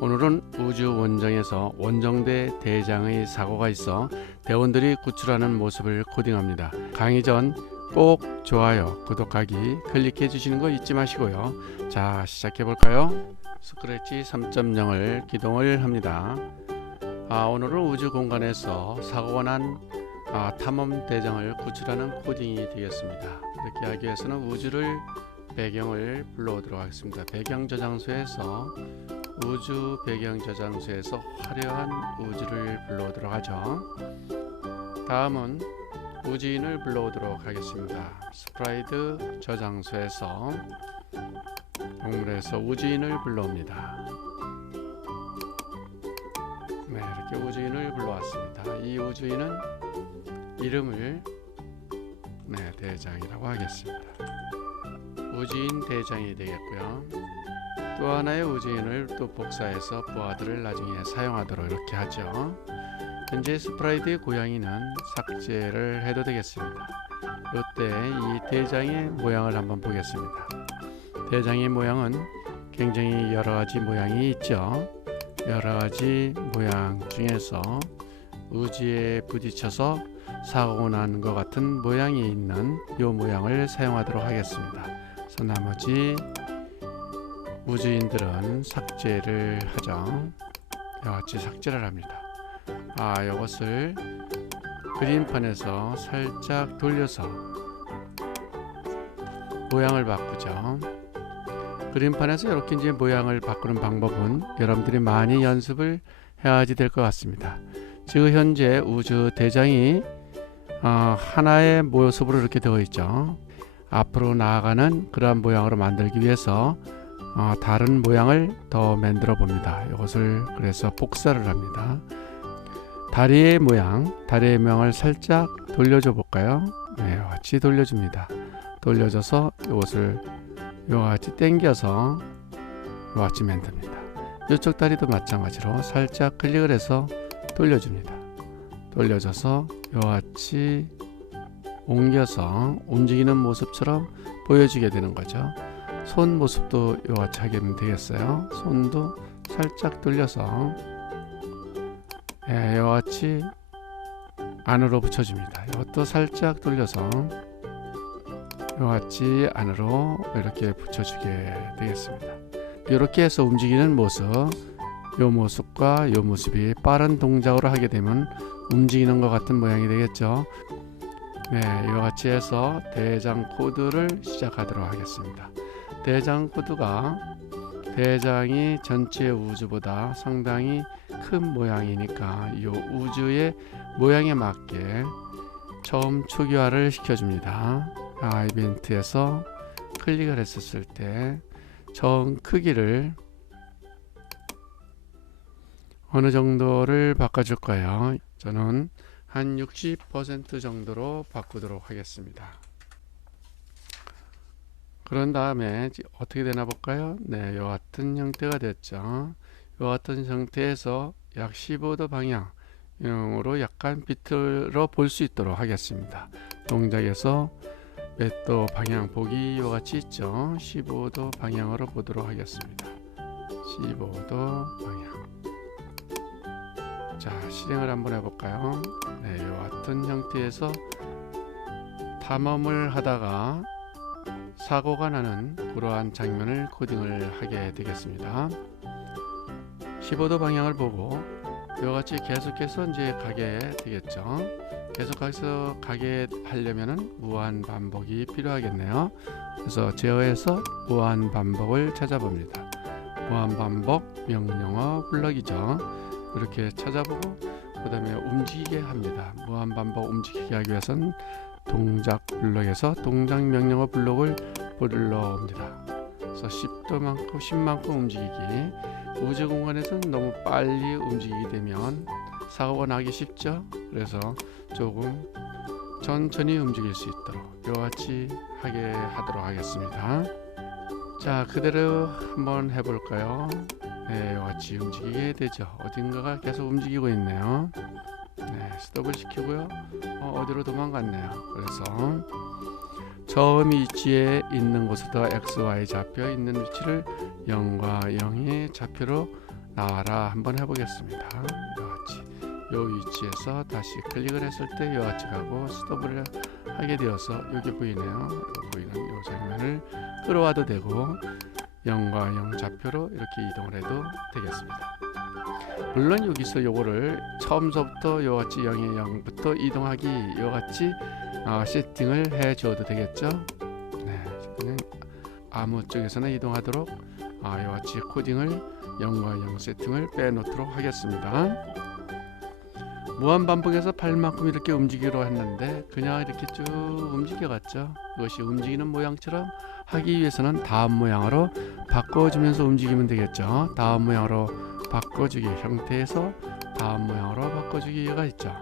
오늘은 우주 원정에서 원정대 대장의 사고가 있어 대원들이 구출하는 모습을 코딩합니다. 강의 전 꼭 좋아요, 구독하기 클릭해 주시는 거 잊지 마시고요. 자, 시작해 볼까요? 스크래치 3.0을 기동을 합니다. 오늘은 우주 공간에서 사고가 난 탐험 대장을 구출하는 코딩이 되겠습니다. 이렇게 하기 위해서는 우주를 배경을 불러오도록 하겠습니다. 배경 저장소에서 우주 배경 저장소에서 화려한 우주를 불러오도록 하죠. 다음은 우주인을 불러오도록 하겠습니다. 스프라이드 저장소에서 동물에서 우주인을 불러옵니다. 네, 이렇게 우주인을 불러왔습니다. 이 우주인은 이름을 대장이라고 하겠습니다. 우주인 대장이 되겠고요. 또 하나의 우주인을 또 복사해서 부하들을 나중에 사용하도록 이렇게 하죠. 현재 스프라이드의 고양이는 삭제를 해도 되겠습니다. 이때 이 대장의 모양을 한번 보겠습니다. 대장의 모양은 굉장히 여러가지 모양이 있죠. 여러가지 모양 중에서 우주에 부딪혀서 사고 난 것 같은 모양이 있는 이 모양을 사용하도록 하겠습니다. 그래서 나머지 우주인들은 삭제를 하죠. 이와 같이 삭제를 합니다. 이것을 그림판에서 살짝 돌려서 모양을 바꾸죠. 그림판에서 이렇게 이제 모양을 바꾸는 방법은 여러분들이 많이 연습을 해야지 될 것 같습니다. 지금 현재 우주 대장이 하나의 모습으로 이렇게 되어 있죠. 앞으로 나아가는 그러한 모양으로 만들기 위해서 다른 모양을 더 만들어 봅니다. 이것을 그래서 복사를 합니다. 다리의 모양을 살짝 돌려줘 볼까요? 네, 같이 돌려줍니다. 돌려줘서 이것을 같이 당겨서 같이 만듭니다. 이쪽 다리도 마찬가지로 살짝 클릭을 해서 돌려줍니다. 돌려줘서 같이 옮겨서 움직이는 모습처럼 보여지게 되는 거죠. 손 모습도 같이 하게 되겠어요. 손도 살짝 돌려서 같이 안으로 붙여줍니다. 이것도 살짝 돌려서 같이 안으로 이렇게 붙여주게 되겠습니다. 이렇게 해서 움직이는 모습, 이 모습과 이 모습이 빠른 동작으로 하게 되면 움직이는 것 같은 모양이 되겠죠. 이와 같이 해서 대장 코드를 시작하도록 하겠습니다. 대장 코드가 대장이 전체 우주보다 상당히 큰 모양이니까 이 우주의 모양에 맞게 처음 초기화를 시켜줍니다. 이벤트에서 클릭을 했었을 때 처음 크기를 어느 정도를 바꿔줄 거예요. 저는 한 60% 정도로 바꾸도록 하겠습니다. 그런 다음에 어떻게 되나 볼까요? 이 같은 형태가 됐죠. 이 같은 형태에서 약 15도 방향으로 약간 비틀어 볼 수 있도록 하겠습니다. 동작에서 몇 도 방향 보기 이와 같이 있죠. 15도 방향으로 보도록 하겠습니다. 15도 방향. 자, 실행을 한번 해볼까요? 이 같은 형태에서 탐험을 하다가 사고가 나는 그러한 장면을 코딩을 하게 되겠습니다. 15도 방향을 보고 이와 같이 계속해서 이제 가게 되겠죠. 계속해서 가게 하려면은 무한 반복이 필요하겠네요. 그래서 제어해서 무한 반복을 찾아봅니다. 무한 반복 명령어 블럭이죠. 이렇게 찾아보고 그 다음에 움직이게 합니다. 무한 반복 움직이게 하기 위해서는 동작 블럭에서 동작 명령어 블럭을 불러옵니다. 그래서 10만큼 움직이기. 우주 공간에서는 너무 빨리 움직이게 되면 사고가 나기 쉽죠. 그래서 조금 천천히 움직일 수 있도록 이와 같이 하게 하도록 하겠습니다. 자, 그대로 한번 해볼까요? 이와 같이 움직이게 되죠. 어딘가가 계속 움직이고 있네요. 스톱을 시키고요. 어디로 도망갔네요. 그래서 처음 위치에 있는 곳에다 XY 좌표 있는 위치를 0과 0의 좌표로 나와라 한번 해보겠습니다. 이같이 요 위치에서 다시 클릭을 했을 때 이같이 가고 스톱을 하게 되어서 여기 보이네요. 보이는 요 장면을 끌어와도 되고 0과 0 좌표로 이렇게 이동을 해도 되겠습니다. 물론 여기서 요거를 처음서부터 이같이 0에 0부터 이동하기 이같이 세팅을 해 주어도 되겠죠. 네, 그냥 아무 쪽에서나 이동하도록 이같이 코딩을 0과 0 세팅을 빼놓도록 하겠습니다. 무한 반복해서 팔만큼 이렇게 움직이기로 했는데 그냥 이렇게 쭉 움직여갔죠. 이것이 움직이는 모양처럼 하기 위해서는 다음 모양으로 바꿔주면서 움직이면 되겠죠. 다음 모양으로 바꿔주기 형태에서 다음 모양으로 바꿔주기가 있죠.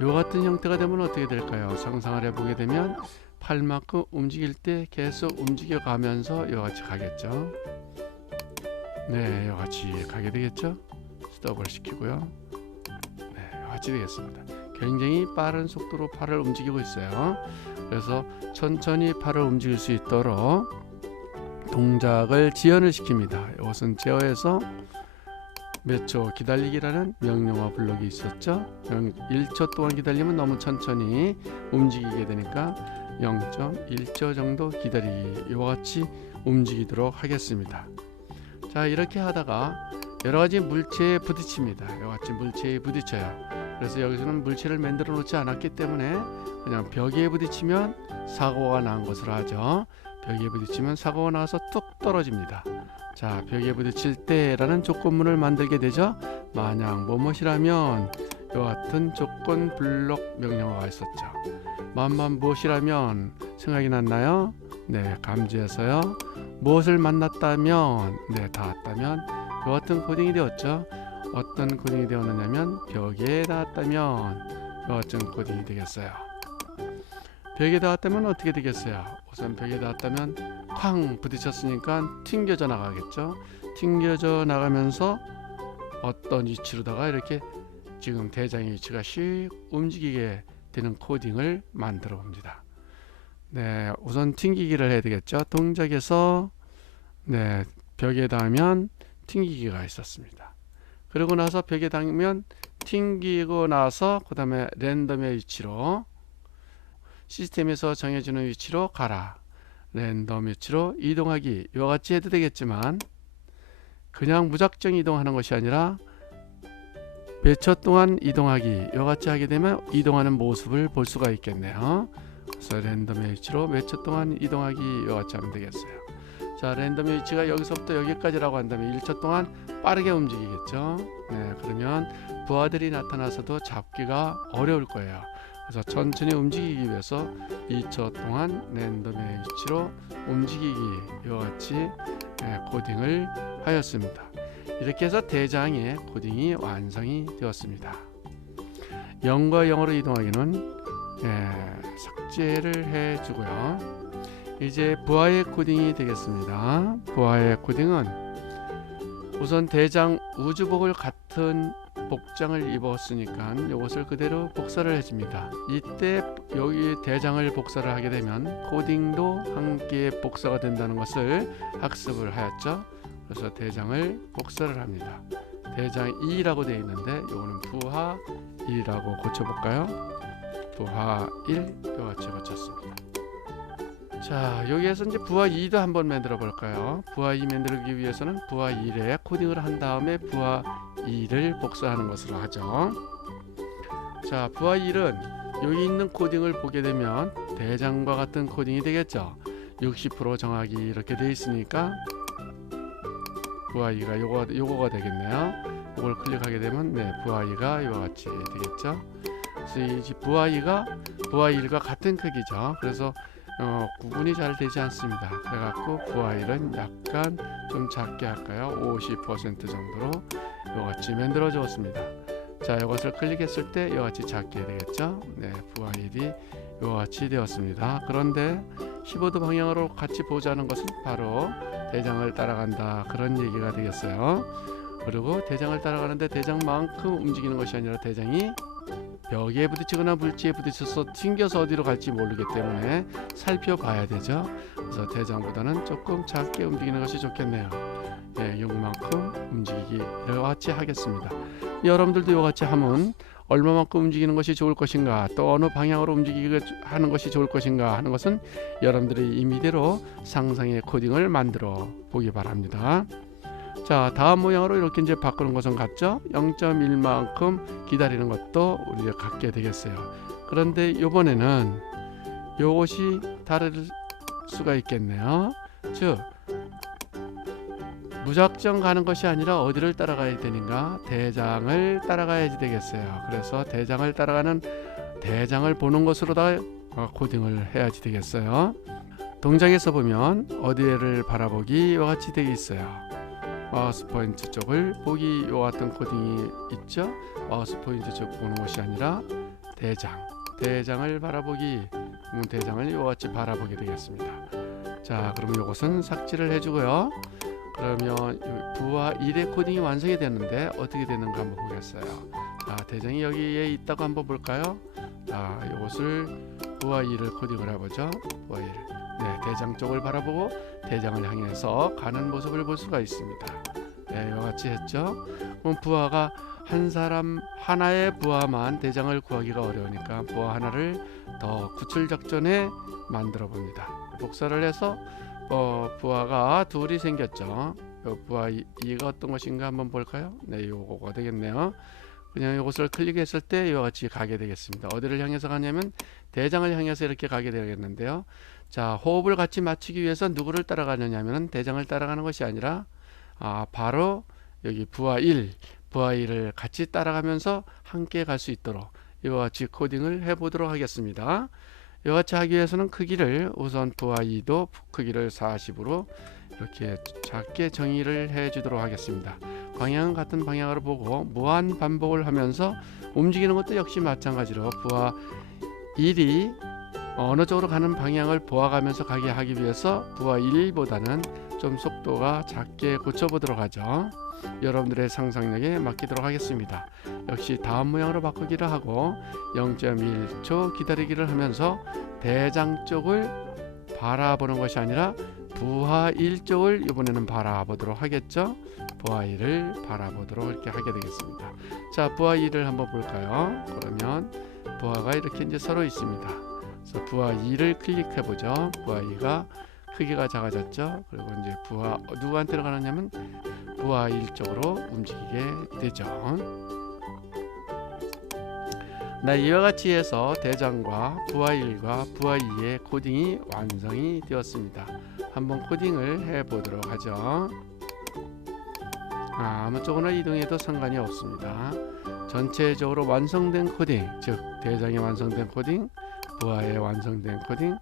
요 같은 형태가 되면 어떻게 될까요? 상상을 해보게 되면 팔만큼 움직일 때 계속 움직여 가면서 요같이 가겠죠. 네, 요같이 가게 되겠죠. 스톱을 시키고요. 네, 요같이 되겠습니다. 굉장히 빠른 속도로 팔을 움직이고 있어요. 그래서 천천히 팔을 움직일 수 있도록 동작을 지연을 시킵니다. 이것은 제어해서 몇 초 기다리기라는 명령어 블록이 있었죠. 1초 동안 기다리면 너무 천천히 움직이게 되니까 0.1초 정도 기다리기 이와같이 움직이도록 하겠습니다. 자, 이렇게 하다가 여러가지 물체에 부딪힙니다. 이와같이 물체에 부딪혀요. 그래서 여기서는 물체를 만들어 놓지 않았기 때문에 그냥 벽에 부딪히면 사고가 난 것으로 하죠. 벽에 부딪히면 사고가 나서 뚝 떨어집니다. 자, 벽에 부딪힐 때라는 조건문을 만들게 되죠. 만약 뭐뭇이라면 이와 같은 조건 블록 명령어가 있었죠. 만만 무엇이라면 생각이 났나요? 네, 감지해서요. 무엇을 만났다면, 네, 닿았다면 이와 같은 코딩이 되었죠. 어떤 코딩이 되었느냐면 벽에 닿았다면 이와 같은 코딩이 되겠어요. 벽에 닿았다면 어떻게 되겠어요? 우선 벽에 닿았다면 쾅 부딪혔으니까 튕겨져 나가겠죠. 튕겨져 나가면서 어떤 위치로다가 이렇게 지금 대장의 위치가 씩 움직이게 되는 코딩을 만들어 봅니다. 네, 우선 튕기기를 해야 되겠죠. 동작에서 네, 벽에 닿으면 튕기기가 있었습니다. 그러고 나서 벽에 닿으면 튕기고 나서 그 다음에 랜덤의 위치로 시스템에서 정해주는 위치로 가라. 랜덤 위치로 이동하기. 이와 같이 해도 되겠지만 그냥 무작정 이동하는 것이 아니라 몇 초 동안 이동하기. 이와 같이 하게 되면 이동하는 모습을 볼 수가 있겠네요. 그래서 랜덤의 위치로 몇 초 동안 이동하기. 이와 같이 하면 되겠어요. 자, 랜덤의 위치가 여기서부터 여기까지라고 한다면 1초 동안 빠르게 움직이겠죠. 네, 그러면 부하들이 나타나서도 잡기가 어려울 거예요. 그래서 천천히 움직이기 위해서 2초 동안 랜덤의 위치로 움직이기 이와 같이 코딩을 하였습니다. 이렇게 해서 대장의 코딩이 완성이 되었습니다. 0과 0으로 이동하기는 삭제를 해주고요. 이제 부하의 코딩이 되겠습니다. 부하의 코딩은 우선 대장 우주복을 같은 복장을 입었으니까 이것을 그대로 복사를 해줍니다. 이때 여기 대장을 복사를 하게 되면 코딩도 함께 복사가 된다는 것을 학습을 하였죠. 그래서 대장을 복사를 합니다. 대장 2라고 되어 있는데 이거는 부하 1이라고 고쳐볼까요? 부하 1 이같이 고쳤습니다. 자, 여기에서 이제 부하 2도 한번 만들어 볼까요? 부하 2 만들기 위해서는 부하 1에 코딩을 한 다음에 부하 2를 복사하는 것으로 하죠. 자, 부하 1은 여기 있는 코딩을 보게 되면 대장과 같은 코딩이 되겠죠. 60% 정하기 이렇게 되어 있으니까 부하 2가 요거가 되겠네요. 이걸 클릭하게 되면 네, 부하 2가 이와 같이 되겠죠. 그래서 이 부하 2가 부하 1과 같은 크기죠. 그래서 구분이 잘 되지 않습니다. 그래갖고 부하 1은 약간 좀 작게 할까요? 50% 정도로 이같이 만들어 주었습니다. 자, 이것을 클릭했을 때 이같이 작게 되겠죠? 네, 부하 1이 이같이 되었습니다. 그런데 15도 방향으로 같이 보자는 것은 바로 대장을 따라간다 그런 얘기가 되겠어요. 그리고 대장을 따라가는데 대장만큼 움직이는 것이 아니라 대장이 벽에 부딪히거나 물체에 부딪혀서 튕겨서 어디로 갈지 모르기 때문에 살펴봐야 되죠. 그래서 대장보다는 조금 작게 움직이는 것이 좋겠네요. 요만큼 움직이기 이와 같이 하겠습니다. 여러분들도 이와 같이 하면 얼마만큼 움직이는 것이 좋을 것인가, 또 어느 방향으로 움직이게 하는 것이 좋을 것인가 하는 것은 여러분들이 임의대로 상상의 코딩을 만들어 보기 바랍니다. 자, 다음 모양으로 이렇게 이제 바꾸는 것은 같죠? 0.1만큼 기다리는 것도 우리가 갖게 되겠어요. 그런데 이번에는 이것이 다를 수가 있겠네요. 즉 무작정 가는 것이 아니라 어디를 따라가야 되는가? 대장을 따라가야지 되겠어요. 그래서 대장을 따라가는, 대장을 보는 것으로 다 코딩을 해야지 되겠어요. 동작에서 보면 어디를 바라보기 이와 같이 되어 있어요. 마우스 포인트 쪽을 보기 이와 같은 코딩이 있죠. 마우스 포인트 쪽 보는 것이 아니라 대장을 바라보기, 대장을 이와 같이 바라보게 되겠습니다. 자, 그러면 이것은 삭제를 해주고요. 그러면 부와 1의 코딩이 완성이 되는데 어떻게 되는가 한번 보겠어요. 자, 대장이 여기에 있다고 한번 볼까요? 자, 이것을 부와 2를 코딩을 해보죠. 부와 1. 네, 대장 쪽을 바라보고 대장을 향해서 가는 모습을 볼 수가 있습니다. 네, 이와 같이 했죠. 그럼 부하가 한 사람 하나의 부하만 대장을 구하기가 어려우니까 부하 하나를 더 구출 작전에 만들어 봅니다. 복사를 해서 부하가 둘이 생겼죠. 부하 2가 어떤 것인가 한번 볼까요? 네, 요거가 되겠네요. 그냥 이것을 클릭했을 때 이와 같이 가게 되겠습니다. 어디를 향해서 가냐면 대장을 향해서 이렇게 가게 되겠는데요. 자, 호흡을 같이 맞추기 위해서 누구를 따라가느냐 하면 대장을 따라가는 것이 아니라 바로 여기 부하 1을 같이 따라가면서 함께 갈 수 있도록 이와 같이 코딩을 해 보도록 하겠습니다. 이와 같이 하기 위해서는 크기를 우선 부하 2도 크기를 40으로 이렇게 작게 정의를 해 주도록 하겠습니다. 방향은 같은 방향으로 보고 무한 반복을 하면서 움직이는 것도 역시 마찬가지로 부하 1이 어느 쪽으로 가는 방향을 보아가면서 가게 하기 위해서 부하 1보다는 좀 속도가 작게 고쳐보도록 하죠. 여러분들의 상상력에 맡기도록 하겠습니다. 역시 다음 모양으로 바꾸기를 하고 0.1초 기다리기를 하면서 대장 쪽을 바라보는 것이 아니라 부하 1 쪽을 이번에는 바라보도록 하겠죠. 부하 1을 바라보도록 이렇게 하게 되겠습니다. 자, 부하 2를 한번 볼까요? 그러면 부하가 이렇게 이제 서로 있습니다. 그래서 부하 2를 클릭해 보죠. 부하 2가 크기가 작아졌죠. 그리고 이제 부하 누구한테로 가느냐면 부하 1 쪽으로 움직이게 되죠. 네, 이와 같이 해서 대장과 부하 1과 부하 2의 코딩이 완성이 되었습니다. 한번 코딩을 해 보도록 하죠. 아무 쪽으로 이동해도 상관이 없습니다. 전체적으로 완성된 코딩, 즉 대장의 완성된 코딩, 부하의 완성된 코딩,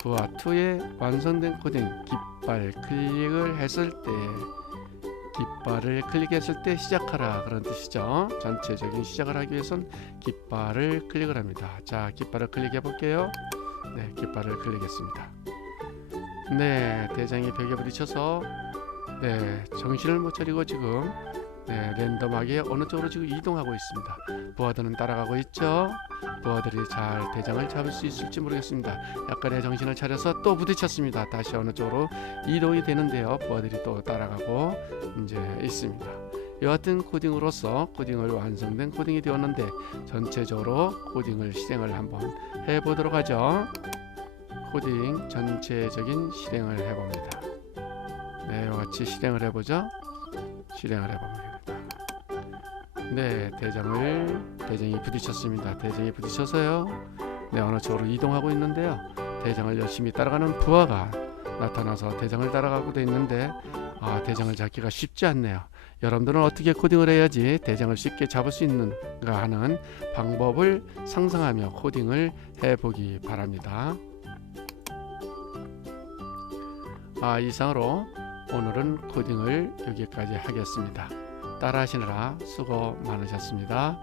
부하 2의 완성된 코딩, 깃발 클릭을 했을 때, 깃발을 클릭했을 때 시작하라 그런 뜻이죠. 전체적인 시작을 하기 위해선 깃발을 클릭을 합니다. 자, 깃발을 클릭해 볼게요. 네, 깃발을 클릭했습니다. 네, 대장이 벽에 부딪혀서 정신을 못 차리고 지금 랜덤하게 어느 쪽으로 지금 이동하고 있습니다. 부하들은 따라가고 있죠. 부하들이 잘 대장을 잡을 수 있을지 모르겠습니다. 약간의 정신을 차려서 또 부딪혔습니다. 다시 어느 쪽으로 이동이 되는데요. 부하들이 또 따라가고 이제 있습니다. 여하튼 코딩으로서 코딩을 완성된 코딩이 되었는데 전체적으로 코딩을 실행을 한번 해보도록 하죠. 코딩 전체적인 실행을 해봅니다. 네, 이와 같이 실행을 해보죠. 실행을 해봅니다. 네, 대장이 부딪혔습니다. 대장이 부딪혀서요. 네, 어느 쪽으로 이동하고 있는데요. 대장을 열심히 따라가는 부하가 나타나서 대장을 따라가고 돼 있는데 대장을 잡기가 쉽지 않네요. 여러분들은 어떻게 코딩을 해야지 대장을 쉽게 잡을 수 있는가 하는 방법을 상상하며 코딩을 해보기 바랍니다. 이상으로 오늘은 코딩을 여기까지 하겠습니다. 따라 하시느라 수고 많으셨습니다.